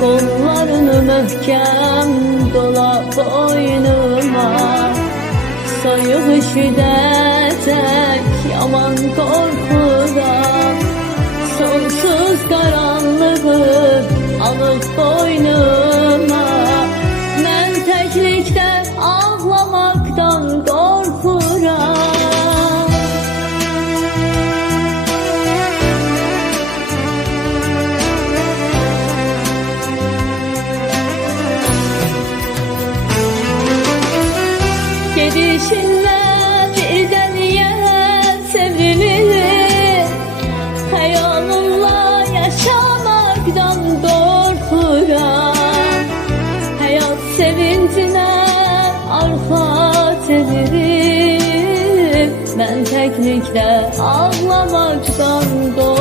Kollarını möhkem dola boynuma, soyuq üşüdəcək yaman qorxudan. Sonsuz qaranlığı alıb boynuma, mən təklikdə ağlamaqdan qorxuram. Gedişinlə birdən yiyən sevrimini, xəyalımla yaşamaqdan qorxuram. Həyat sevincinə arxa çevirib, mən təklikdə ağlamaqdan qorxuram.